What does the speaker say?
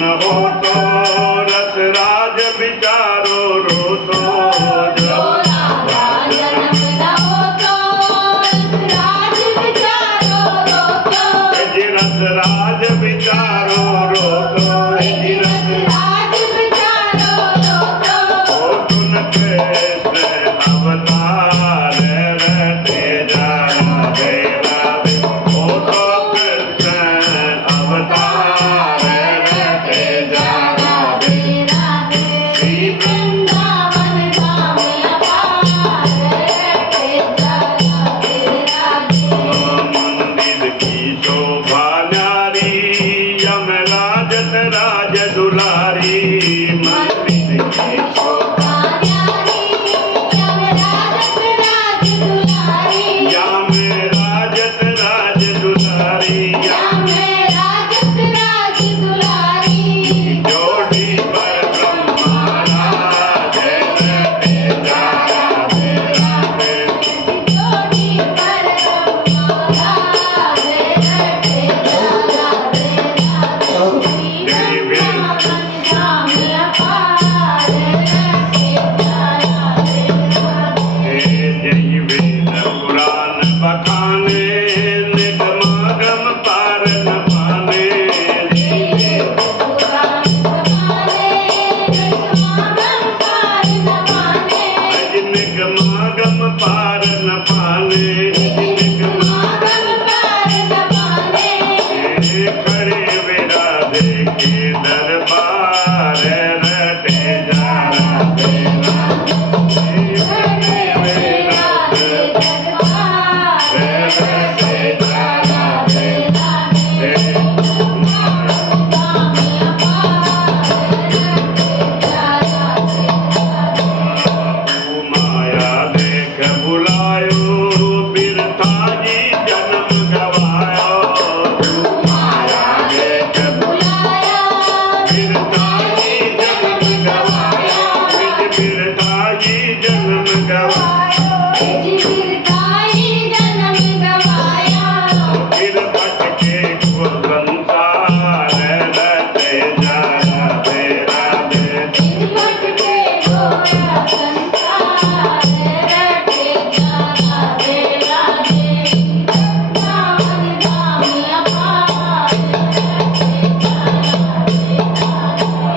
न हो तो रस राज विचारो रो तो जो राजा जन्म न हो तो रस राज विचारो रो तो जी रस राज विचारो रो तो जी रस राज विचारो रो तो ओ तुन कृष्ण अवतार रटे जा राधे राधे ओ तो कृष्ण अवतार रटे जा राधे राधे श्री वृंदावन धाम अपार रटे जा राधे राधे मंदिर की शोभा न्यारी यमराज राज दुलारी मंदिर की शोभा न्यारी यमराज राज दुलारी यमराज राज दुलारी यमराज राज दुलारी जोड़ी पर ब्रह्मा राज रटे जा राधे राधे जोड़ी पर ब्रह्मा राज रटे जा राधे राधे श्री वृंदावन धाम अपार रटे जा राधे राधे जय वेद पुराण बखाने निगमागम पार न पाने जय वेद पुराण बखाने निगमागम पार न पाने अज निगमागम पार न पाने निगमागम पार न पाने खड़े वे राधे के दरबार रटे जा राधे राधे खड़े वे राधे दरबार रटे जा राधे राधे धाम अपार रटे जा राधे राधे माया देख बुलायो बिरथा जी जन्म गवायो माया देख बुलाया बिरथा जी जन्म गवायो बिरथा जी जन्म गवायो